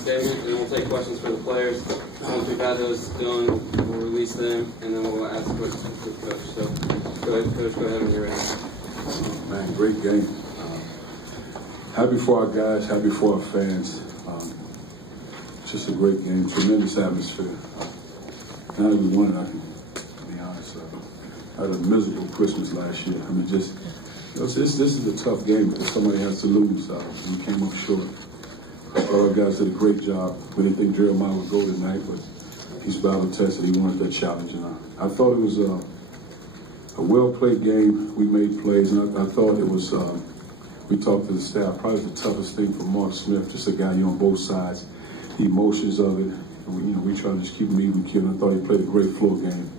statement, and we'll take questions for the players. Once we've got those done, we'll release them, and then we'll ask questions to the coach. So, go ahead, Coach. Go ahead when you're ready. Man, great game. Happy for our guys, happy for our fans. Just a great game, tremendous atmosphere. Now that we won it, I can be honest. I had a miserable Christmas last year. I mean, just this is a tough game because somebody has to lose. We came up short. I thought our guys did a great job. We didn't think Jeremiah would go tonight, but he's battle tested. He wanted that challenge, and I thought it was a well-played game. We made plays, and I thought it was. We talked to the staff. Probably the toughest thing for Mark Smith, just a guy on both sides. The emotions of it. And we try to just keep him even keel. I thought he played a great floor game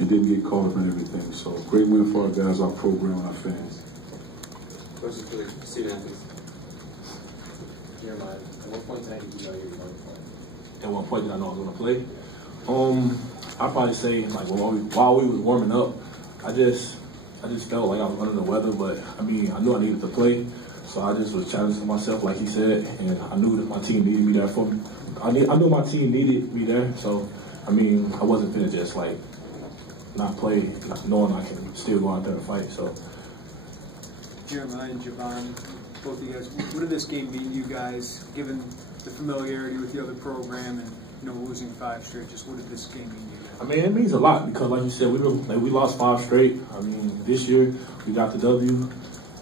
and didn't get caught up in everything. So great win for our guys, our program, and our fans. Questions for the student athletes? Jeremiah, at what point tonight did you know you were going to play? At what point did I know I was going to play? I'd probably say like while we was warming up, I just felt like I was under the weather, but I mean I knew I needed to play, so I just was challenging myself like he said, and I knew that my team needed me there for me. I knew my team needed me there, so I mean I wasn't finna just like not play, knowing I can still go out there and fight. So Jeremiah and Javon, both of you guys, what did this game mean to you guys, given the familiarity with the other program and losing 5 straight? Just what did this game mean to you guys? I mean, it means a lot because, like you said, we lost 5 straight. I mean, this year we got the W.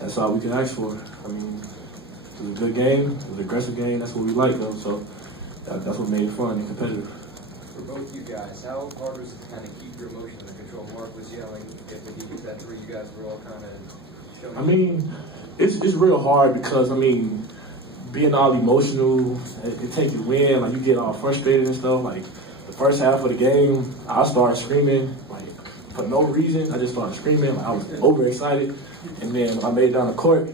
That's all we can ask for. I mean, it was a good game. It was an aggressive game. That's what we like, though. So that's what made it fun and competitive. For both you guys, how hard was it to kind of keep your emotions under control? Mark was yelling if he gets that 3. You guys were all kind of showing. I mean, it's real hard because, I mean, being all emotional, it takes you in. Like, you get all frustrated and stuff. Like, the first half of the game, I started screaming, like, for no reason. I just started screaming. Like, I was overexcited. And then when I made it down the court,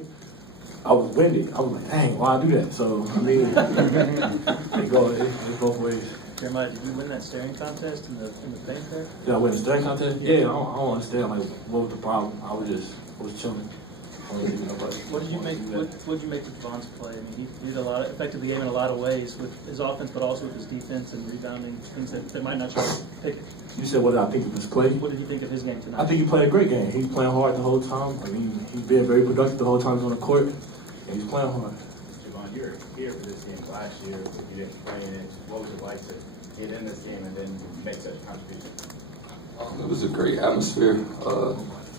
I was winded. I was like, dang, why I do that? So, I mean, it goes both ways. Jeremiah, did you win that staring contest in the paint there? Did I win the staring contest? Yeah, I don't understand, like, what was the problem? I was chilling. What did you make of Javon's play? I mean, he did affected the game in a lot of ways with his offense, but also with his defense and rebounding, things that might not show Pickett. You said what did I think of his play? What did you think of his game tonight? I think he played a great game. He's playing hard the whole time. I mean, he's been very productive the whole time he's on the court, and he's playing hard. Javon, you were here for this game last year, but you didn't play in it. What was it like to get in this game and then make such a contribution? It was a great atmosphere.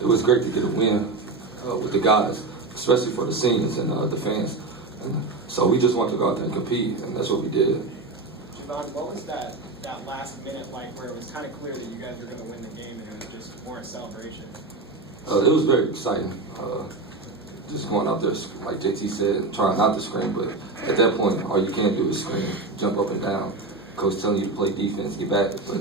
It was great to get a win with the guys, especially for the seniors and the fans. And so we just wanted to go out there and compete, and that's what we did. Javon, what was that last minute like where it was kind of clear that you guys were going to win the game and it was just more a celebration? It was very exciting. Just going out there, like JT said, trying not to scream, but at that point, all you can do is scream, jump up and down. Coach telling you to play defense, get back, but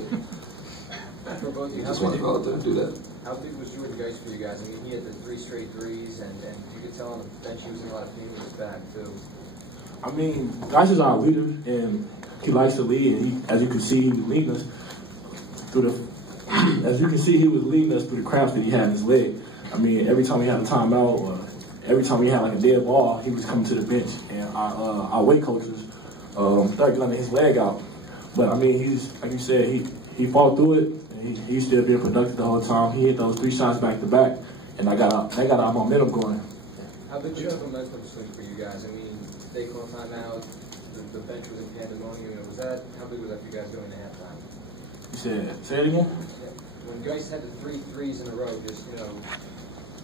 you just want to go out there and do that. How big was Jordan Geis for you guys? I mean, he had the 3 straight threes, and you could tell on the bench he was in a lot of pain with his back, too. I mean, Geis is our leader, and he likes to lead, and as you can see, he was leading us through the cramps that he had in his leg. I mean, every time he had a timeout, or every time he had like a dead ball, he was coming to the bench, and our weight coaches started getting his leg out. But I mean, he's like you said, he fought through it. He's still being productive the whole time. He hit those 3 shots back to back, and they got our momentum going. How big was the momentum swing for you guys? I mean, they called timeout, the bench was in pandemonium. How big was that for you guys going to halftime? You said, say it again? Yeah. When Geis had the 3 threes in a row, just,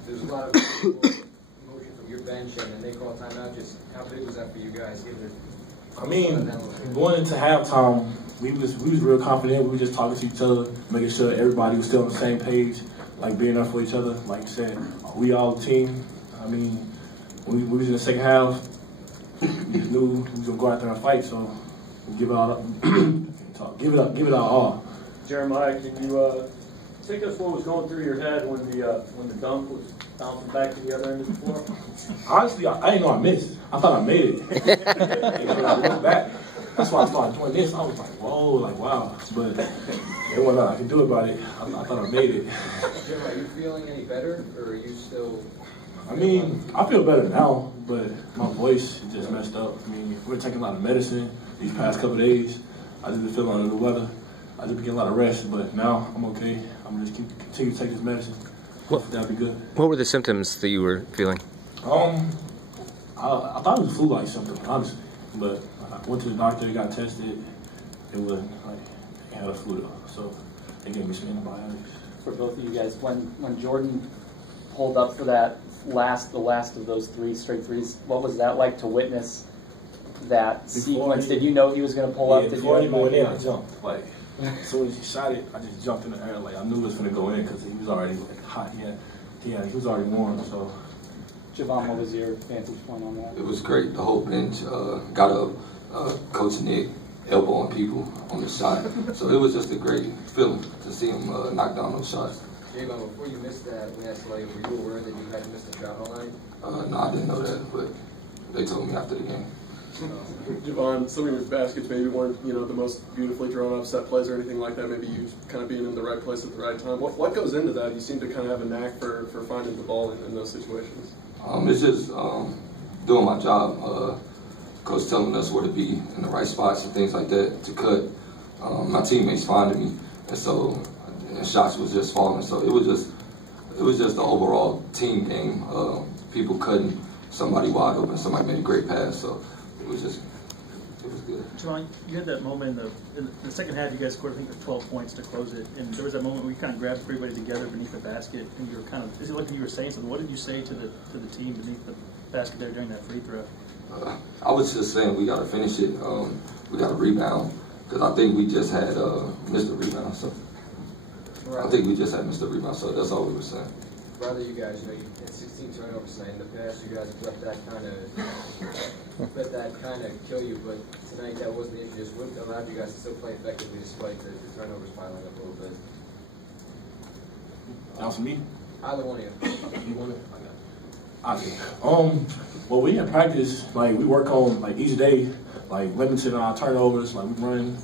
there's a lot of emotion from your bench, and then they called timeout. Just how big was that for you guys? I mean, going into halftime, we was real confident. We were just talking to each other, making sure everybody was still on the same page, like being there for each other. Like you said, we all the team. I mean, when we was in the second half, we just knew we was gonna go out there and fight. So we give it all up, give it all. Jeremiah, can you take us what was going through your head when the dunk was bouncing back to the other end of the floor? Honestly, I didn't know I missed. I thought I made it. And I looked back. That's why I started doing this. I was like, whoa, like, wow. But there wasn't nothing I can do about it. I thought I made it. Jim, are you feeling any better, or are you still... I mean, I feel better now, but my voice is just messed up. I mean, we're taking a lot of medicine, these past couple of days, I just been feeling under the weather. I just been getting a lot of rest, but now I'm okay. I'm gonna just continue to take this medicine. That'll be good. What were the symptoms that you were feeling? I thought it was a flu-like symptom, honestly, but I went to the doctor, got tested. It wasn't like I had a flu, so they gave me some antibiotics. For both of you guys, when Jordan pulled up for that the last of those 3 straight threes, what was that like to witness that sequence? Did you know he was going to pull up? Before he went in, I jumped. Like, as soon as he shot it, I just jumped in the air. Like, I knew it was going to go in because he was already like, hot. He was already warm. So, Javon, what was your vantage point on that? It was great. The whole bench got up. Coach Nick elbowing people on the shot. So it was just a great feeling to see him knock down those shots. Javon, before you missed that last leg, were you aware that you had missed the travel line? No, I didn't know that, but they told me after the game. Javon, some of your baskets maybe weren't, the most beautifully drawn up set plays or anything like that. Maybe you kind of being in the right place at the right time. What goes into that? You seem to kind of have a knack for finding the ball in those situations. It's just doing my job. Coach telling us where to be in the right spots and things like that to cut. My teammates finding me, and so shots was just falling. So it was just the overall team game. People cutting, somebody wide open, somebody made a great pass. So it was good. Javon, you had that moment in the second half. You guys scored, I think, 12 points to close it, and there was that moment where you kind of grabbed everybody together beneath the basket, and you were kind of. Is it like you were saying something? What did you say to the team beneath the basket there during that free throw? I was just saying we got to finish it. We got to rebound because I think we just had missed the rebound. So I think we just had missed the rebound. So that's all we were saying. Rather, you guys, you had 16 turnovers tonight. In the past, you guys let that kind of kill you. But tonight, that wasn't the issue. Just what allowed you guys to still play effectively despite the turnovers piling up a little bit. Now for me. Either one of you. You want it? I see. Well, we in practice, like, we work on, like, each day, like, limiting our turnovers, like, we run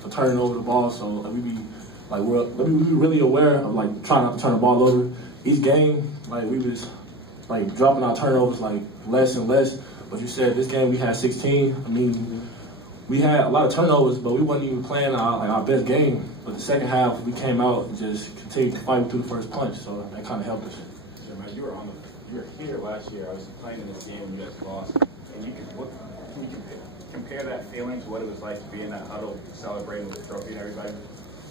for turning over the ball, so, like, we be really aware of, like, trying not to turn the ball over. Each game, like, we was, like, dropping our turnovers, like, less and less, but you said this game we had 16. I mean, we had a lot of turnovers, but we wasn't even playing our best game. But the second half, we came out and just continued to fight through the first punch, so that kind of helped us. You were here last year. I was playing in this game when you guys lost, and can you compare that feeling to what it was like to be in that huddle, celebrating with the trophy and everybody?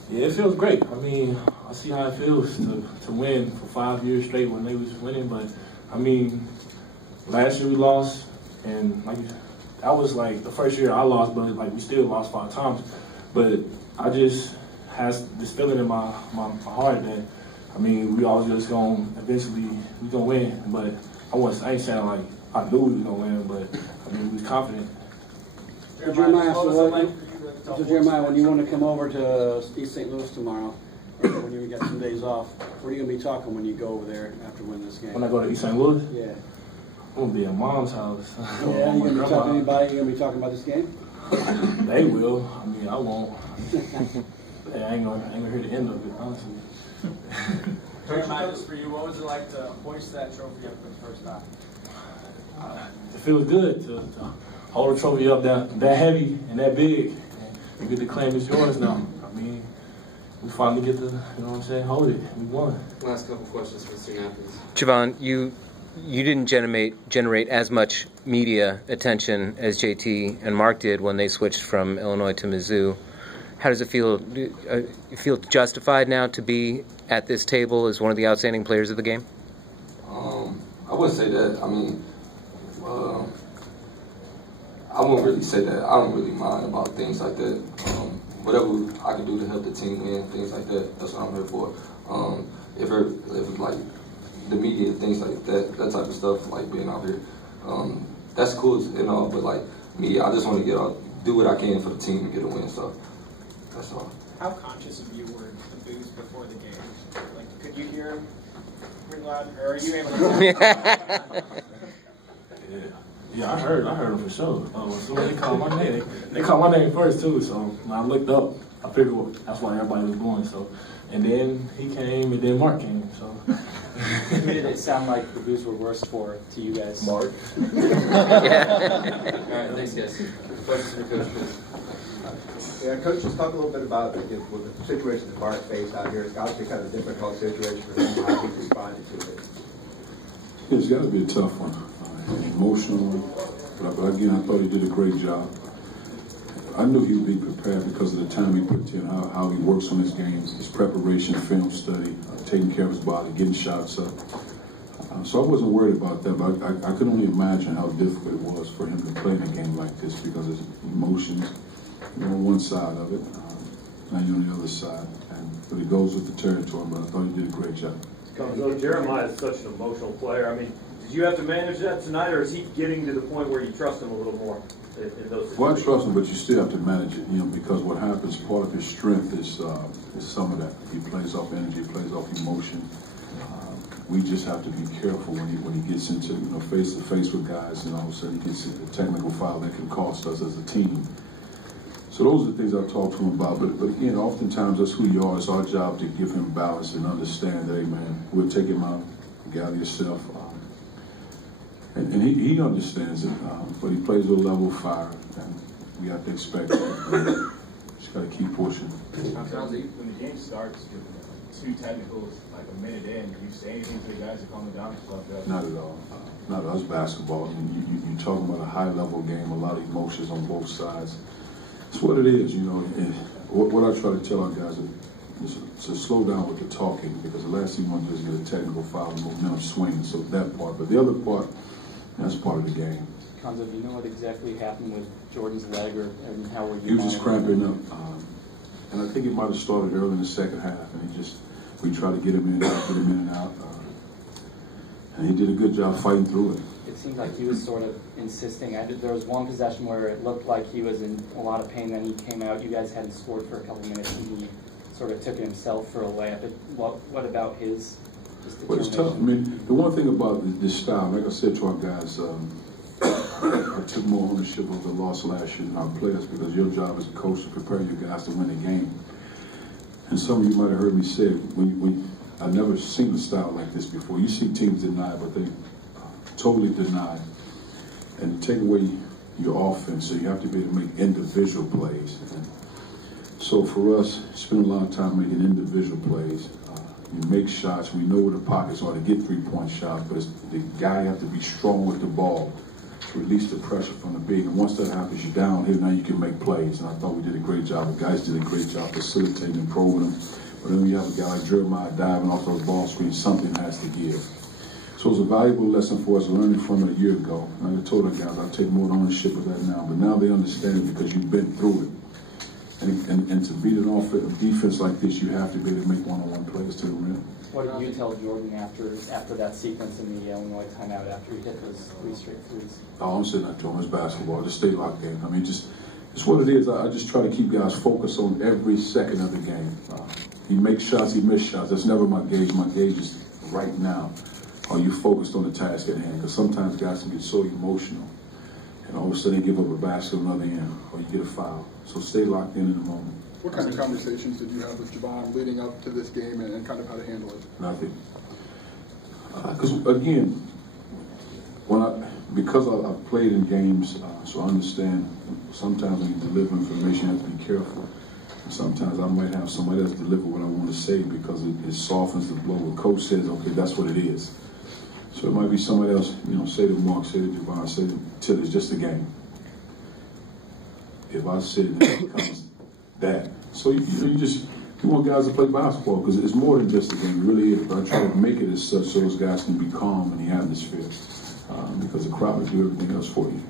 Yeah, it feels great. I mean, I see how it feels to win for 5 years straight when they was winning. But I mean, last year we lost, and like that was like the first year I lost, but like we still lost 5 times. But I just has this feeling in my heart that. I mean, we all just gonna eventually win, but I ain't saying like I knew we was gonna win, but I mean we was confident. Jeremiah, Jeremiah, when you want to come over to East St. Louis tomorrow, when you got some days off, what are you gonna be talking when you go over there after winning this game? When I go to East St. Louis? Yeah. I'm gonna be at Mom's house. Yeah, you gonna be talking to anybody? You gonna be talking about this game? They will. I mean, I won't. I ain't gonna hear the end of it, honestly. Jeremiah, just for you, what was it like to hoist that trophy up for the first time? It feels good to hold a trophy up that heavy and that big. And you get to claim it's yours now. I mean, we finally get to, hold it. We won. Last couple questions for St. Athens. Javon, you didn't generate as much media attention as JT and Mark did when they switched from Illinois to Mizzou. How does it feel? Do you feel justified now to be at this table as one of the outstanding players of the game? I wouldn't say that. I mean, I wouldn't really say that. I don't really mind about things like that. Whatever I can do to help the team win, things like that, that's what I'm here for. If it's like the media, things like that type of stuff, like being out here, that's cool and all, but like me, I just want to get out, do what I can for the team to get a win, so that's all. How conscious of you were the boos before the game? Like, could you hear them pretty loud, or are you able to? Yeah, I heard them for sure. So when they called my name, they called my name first too. So when I looked up, I figured that's why everybody was going. So, and then he came, and then Mark came. So, who did it sound like the boos were worse for to you guys? Mark. Yeah. All right, thanks, guys. Questions for Coach, please. Yeah, Coach, just talk a little bit about with the situation that Mark faced out here. It's obviously kind of a difficult situation for him. How he responded to it. Yeah, it's got to be a tough one, emotional. But again, I thought he did a great job. I knew he would be prepared because of the time he put in, how he works on his games, his preparation, film study, taking care of his body, getting shots up. So I wasn't worried about that, but I could only imagine how difficult it was for him to play in a game like this because his emotions, you're on one side of it, now you're on the other side. But it goes with the territory, but I thought he did a great job. So Jeremiah is such an emotional player. I mean, did you have to manage that tonight, or is he getting to the point where you trust him a little more in those situations? Well, I trust him, but you still have to manage it, because what happens, part of his strength is some of that. He plays off energy, plays off emotion. We just have to be careful when he gets into face to face with guys, and all of a sudden he gets a technical foul that can cost us as a team. So those are the things I've talked to him about. But again, oftentimes that's who you are. It's our job to give him balance and understand that, hey man, we'll take him out, gather yourself. And he understands it, but he plays with a level of fire, and we have to expect it. Just got to keep pushing. When the game starts, two technicals, like a minute in, do you say anything to the guys that calm it down? Not at all. Not us basketball. I mean, you're talking about a high-level game, a lot of emotions on both sides. It's what it is, And what I try to tell our guys is to slow down with the talking, because the last thing you want to do is get a technical foul and momentum swinging. So that part, but the other part, that's part of the game. Cuonzo, do you know what exactly happened with Jordan's leg, and how were you? He was just cramping up, and I think it might have started early in the second half, and we tried to get him in and out, and he did a good job fighting through it. It seemed like he was sort of insisting. There was one possession where it looked like he was in a lot of pain, then he came out. You guys hadn't scored for a couple minutes, and he sort of took it himself for a layup. What about his determination? Well, it's tough. I mean, the one thing about this style, like I said to our guys, I took more ownership of the loss last year than our players, because your job as a coach to prepare your guys to win the game. And some of you might have heard me say, I've never seen a style like this before. You see teams deny, but they totally deny and take away your offense. So you have to be able to make individual plays. And so for us, spend a lot of time making individual plays. You make shots. We know where the pockets are to get three-point shots, but the guy has to be strong with the ball to release the pressure from the big. And once that happens, you're down here. Now you can make plays. And I thought we did a great job. The guys did a great job facilitating and probing them. But then when you have a guy like Jeremiah diving off those ball screens, something has to give. So it was a valuable lesson for us, learning from it a year ago. And I told our guys, I'll take more ownership of that now. But now they understand it because you've been through it. And to beat an offense, defense like this, you have to be able to make one-on-one plays to the rim. What did you tell Jordan after that sequence in the Illinois timeout, after he hit those 3 straight threes? Oh, I'm saying that to him. It's basketball. Just stay locked in. I mean, it's what it is. I just try to keep guys focused on every second of the game. He makes shots, he misses shots. That's never my gauge. My gauge is right now. Are you focused on the task at hand? Because sometimes guys can get so emotional, and all of a sudden they give up a basket on the other end, or you get a foul. So stay locked in the moment. What kind of conversations did you have with Javon leading up to this game, and kind of how to handle it? Nothing. Because again, because I've played in games, so I understand. Sometimes when you deliver information, you have to be careful. And sometimes I might have somebody else deliver what I want to say because it softens the blow. The coach says, okay, that's what it is. So it might be somebody else, say to Mark, say to Javon, say to Till, it's just a game. If I said it, it becomes that. So you want guys to play basketball because it's more than just a game. It really is. But I try to make it as such so those guys can be calm in the atmosphere because the crowd will do everything else for you.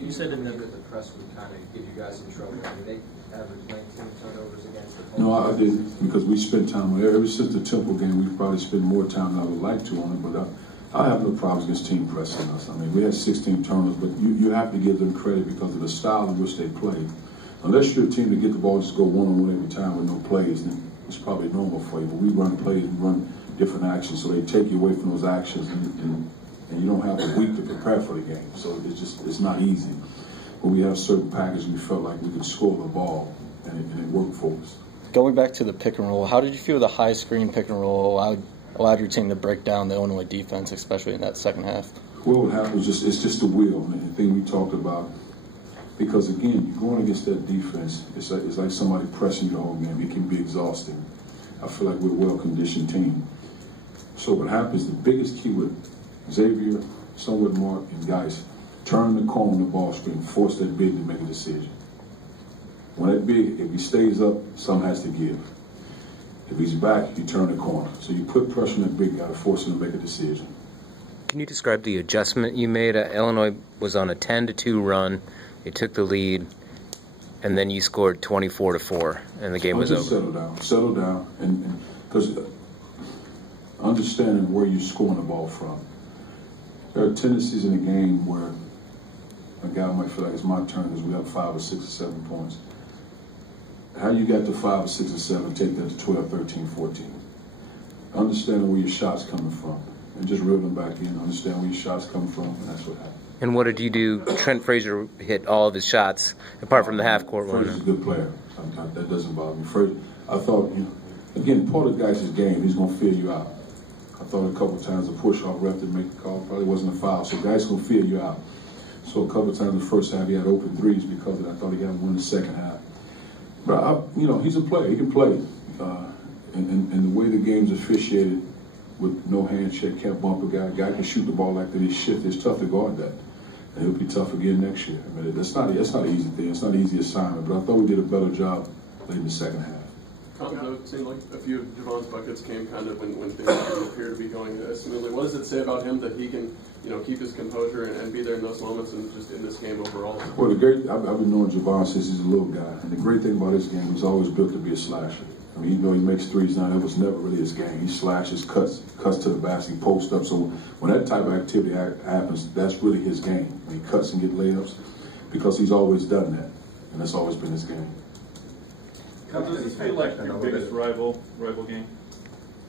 You said in the press would kind of give you guys in trouble. I mean, they averaged 19 turnovers against the No, I didn't, because we spent time on it. Ever since the Temple game, we've probably spent more time than I would like to on it, but I have no problems against team pressing us. I mean, we had 16 turnovers, but you have to give them credit because of the style in which they play. Unless you're a team to get the ball, just go one-on-one every time with no plays, then it's probably normal for you. But we run plays, we run different actions, so they take you away from those actions, and you don't have a week to prepare for the game. So it's not easy. When we have certain packages, we felt like we could score the ball and it worked for us. Going back to the pick and roll, how did you feel the high screen pick and roll allowed your team to break down the Illinois defense, especially in that second half? Well, what happens is it's just the will, and the thing we talked about. Because again, you're going against that defense. It's like somebody pressing your whole game. It can be exhausting. I feel like we're a well-conditioned team. So what happens? The biggest key with Xavier, some with Mark, and guys, turn the corner on the ball screen, force that big to make a decision. When that big, if he stays up, something has to give. If he's back, you turn the corner. So you put pressure on that big guy to force him to make a decision. Can you describe the adjustment you made? Illinois was on a 10-2 run. They took the lead, and then you scored 24-4, and the game was over. Settle down, and because understanding where you're scoring the ball from. There are tendencies in a game where a guy might feel like it's my turn because we have 5 or 6 or 7 points. How you got to 5 or 6 or 7, take that to 12, 13, 14. Understanding where your shot's coming from, and just reel them back in. Understand where your shot's coming from, and that's what happened. And what did you do? Trent Frazier hit all of his shots, apart from the half-court one. Frazier's a good player. That doesn't bother me. Frazier, I thought, again, part of the guy's game, he's going to feel you out. I thought a couple times the push-off ref didn't make the call. Probably wasn't a foul, so guys going to feel you out. So a couple times in the first half, he had open threes because of that. I thought he had one in the second half. But, he's a player. He can play. And the way the game's officiated with no hand check, can't bump a guy can shoot the ball like that. He's shift. It's tough to guard that. And it'll be tough again next year. I mean, that's not an easy thing. It's not an easy assignment. But I thought we did a better job late in the second half. It seemed like a few of Javon's buckets came kind of when things didn't appear to be going smoothly. What does it say about him that he can, keep his composure and be there in those moments and just in this game overall? Well, I've been knowing Javon since he's a little guy. And the great thing about his game, he's always built to be a slasher. I mean, even though he makes threes now, that was never really his game. He slashes, cuts to the basket, he posts up. So when that type of activity happens, that's really his game. He cuts and gets layups because he's always done that. And that's always been his game. Does this feel like your biggest rival game?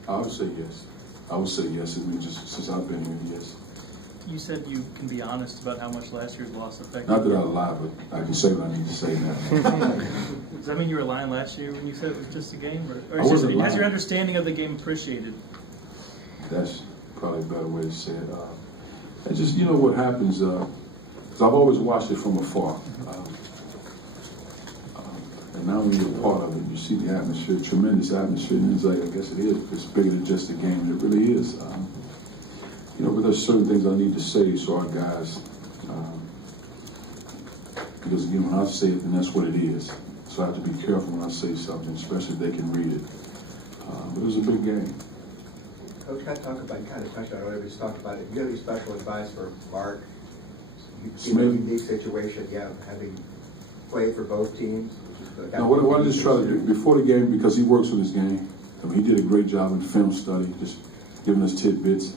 I would say yes. I mean, just since I've been here, yes. You said you can be honest about how much last year's loss affected. Not that I lie, but I can say what I need to say now. Does that mean you were lying last year when you said it was just a game? Or has your understanding of the game appreciated? That's probably a better way to say it. And just, what happens, because I've always watched it from afar. And now when you're a part of it, you see the atmosphere, tremendous atmosphere, and it's like, I guess it is. It's bigger than just a game, and it really is. But there's certain things I need to say to our guys. Because again, when I say it, then that's what it is. So I have to be careful when I say something, especially if they can read it. But it was a big game. Coach, kind of touched on whatever he's talked about it. Do you have any special advice for Mark? In a unique situation, having played for both teams? Now, what I just try to do before the game, because he works with his game. I mean, he did a great job in film study, just giving us tidbits.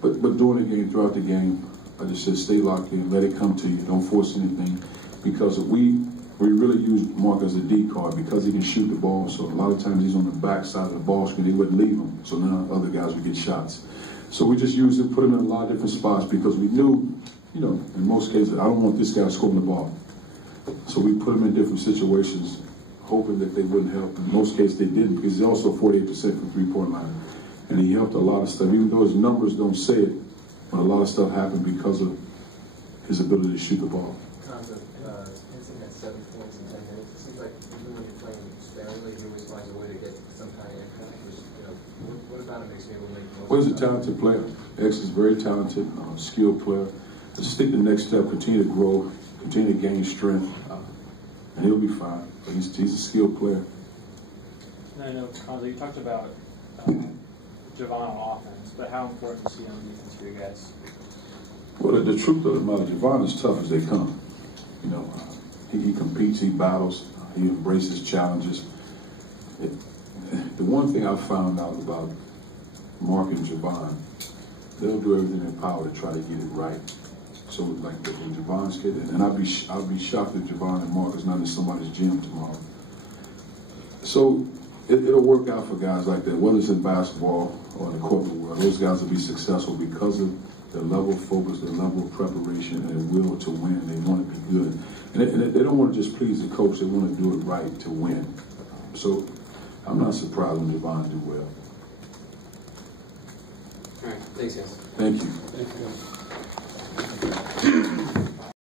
But during the game, throughout the game, I just said stay locked in, let it come to you, don't force anything, because we really use Mark as a decoy because he can shoot the ball. So a lot of times he's on the back side of the ball screen, they wouldn't leave him. So now other guys would get shots. So we just used it, put him in a lot of different spots because we knew, in most cases, I don't want this guy scoring the ball. So we put him in different situations, hoping that they wouldn't help. In most cases, they didn't, because he's also 48% from three-point line. And he helped a lot of stuff, even though his numbers don't say it, but a lot of stuff happened because of his ability to shoot the ball. Cuonzo, Henson had 7 points in 10 minutes. It seems like even when you're playing sparingly, he always finds a way to get some kind of impact. What about him makes me able to make the most? Well, he's a talented player. X is very talented, skilled player. Just stick the next step, continue to grow, continue to gain strength, and he'll be fine. But he's a skilled player. And I know, Cuonzo, you talked about Javon on offense, but how important is he on defense for you guys? Well, the truth of the matter, Javon is tough as they come. He competes, he battles, he embraces challenges. The one thing I found out about Mark and Javon, they'll do everything in their power to try to get it right. So, like when Javon's kid, and I'll be shocked if Javon and Mark is not in somebody's gym tomorrow. So it'll work out for guys like that, whether it's in basketball or in the corporate world. Those guys will be successful because of their level of focus, their level of preparation, and their will to win. They want to be good. And they don't want to just please the coach, they want to do it right to win. So I'm not surprised when Javon do well. All right, thanks guys. Thank you. Thank you.